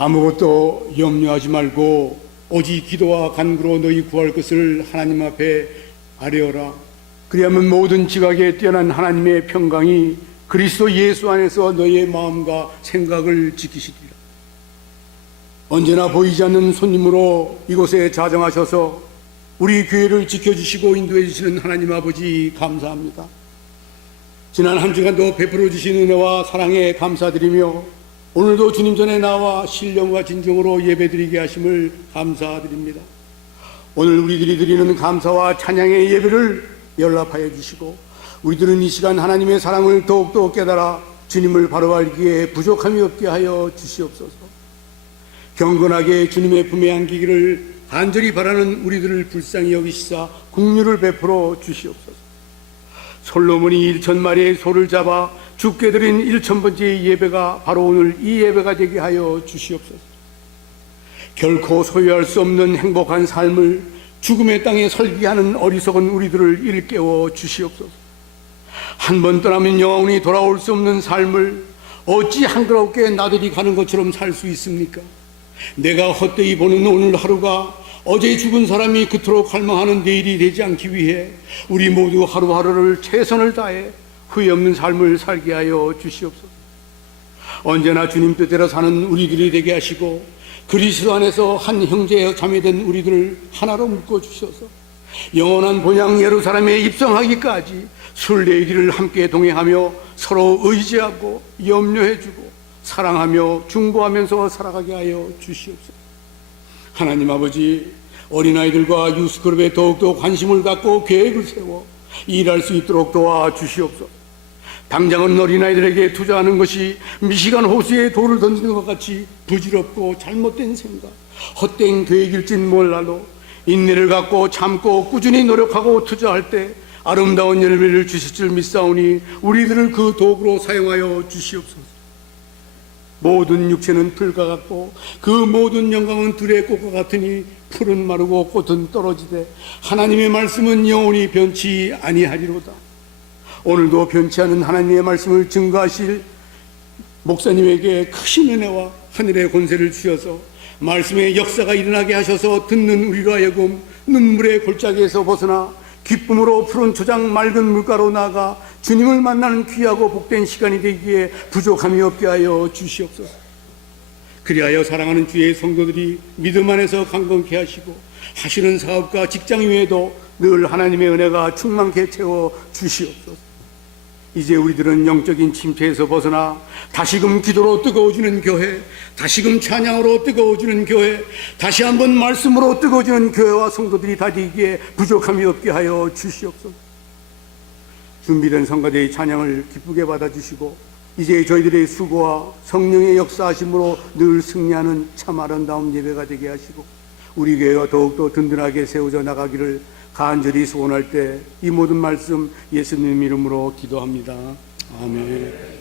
아무것도 염려하지 말고 오직 기도와 간구로 너희 구할 것을 하나님 앞에 아뢰어라. 그리하면 모든 지각에 뛰어난 하나님의 평강이 그리스도 예수 안에서 너희의 마음과 생각을 지키시리라. 언제나 보이지 않는 손님으로 이곳에 자정하셔서 우리 교회를 지켜주시고 인도해 주시는 하나님 아버지 감사합니다. 지난 한 주간도 베풀어 주신 은혜와 사랑에 감사드리며 오늘도 주님 전에 나와 신령과 진정으로 예배드리게 하심을 감사드립니다. 오늘 우리들이 드리는 감사와 찬양의 예배를 연락하여 주시고 우리들은 이 시간 하나님의 사랑을 더욱더 깨달아 주님을 바로 알기에 부족함이 없게 하여 주시옵소서. 경건하게 주님의 품에 안기기를 간절히 바라는 우리들을 불쌍히 여기시사 국류를 베풀어 주시옵소서. 솔로몬이 일천 마리의 소를 잡아 죽게 드린 일천 번째 예배가 바로 오늘 이 예배가 되게 하여 주시옵소서. 결코 소유할 수 없는 행복한 삶을 죽음의 땅에 설계하는 어리석은 우리들을 일깨워 주시옵소서. 한 번 떠나면 영원히 돌아올 수 없는 삶을 어찌 한가롭게 나들이 가는 것처럼 살 수 있습니까? 내가 헛되이 보는 오늘 하루가 어제 죽은 사람이 그토록 갈망하는 내일이 되지 않기 위해 우리 모두 하루하루를 최선을 다해 후회 없는 삶을 살게 하여 주시옵소서. 언제나 주님 뜻대로 사는 우리들이 되게 하시고 그리스도 안에서 한 형제 자매 된 우리들을 하나로 묶어 주셔서 영원한 본향 예루살렘에 입성하기까지 순례의 길을 함께 동행하며 서로 의지하고 염려해 주고 사랑하며 중보하면서 살아가게 하여 주시옵소서. 하나님 아버지 어린아이들과 유스그룹에 더욱더 관심을 갖고 계획을 세워 일할 수 있도록 도와 주시옵소서. 당장은 어린아이들에게 투자하는 것이 미시간 호수에 돌을 던지는 것 같이 부질없고 잘못된 생각, 헛된 계획일진 몰라도 인내를 갖고 참고 꾸준히 노력하고 투자할 때 아름다운 열매를 주실 줄 믿사오니 우리들을 그 도구로 사용하여 주시옵소서. 모든 육체는 풀과 같고 그 모든 영광은 들의 꽃과 같으니 풀은 마르고 꽃은 떨어지되 하나님의 말씀은 영원히 변치 아니하리로다. 오늘도 변치 않은 하나님의 말씀을 증거하실 목사님에게 크신 은혜와 하늘의 권세를 주셔서 말씀의 역사가 일어나게 하셔서 듣는 우리로 하여금 눈물의 골짜기에서 벗어나 기쁨으로 푸른 초장 맑은 물가로 나가 주님을 만나는 귀하고 복된 시간이 되기에 부족함이 없게 하여 주시옵소서. 그리하여 사랑하는 주의 성도들이 믿음 안에서 강건케 하시고 하시는 사업과 직장 외에도 늘 하나님의 은혜가 충만케 채워 주시옵소서. 이제 우리들은 영적인 침체에서 벗어나 다시금 기도로 뜨거워지는 교회, 다시금 찬양으로 뜨거워지는 교회, 다시 한번 말씀으로 뜨거워지는 교회와 성도들이 다 되기에 부족함이 없게 하여 주시옵소서. 준비된 성가대의 찬양을 기쁘게 받아주시고 이제 저희들의 수고와 성령의 역사하심으로 늘 승리하는 참 아름다운 예배가 되게 하시고 우리 교회가 더욱더 든든하게 세워져 나가기를 간절히 소원할 때 이 모든 말씀 예수님 이름으로 기도합니다. 아멘.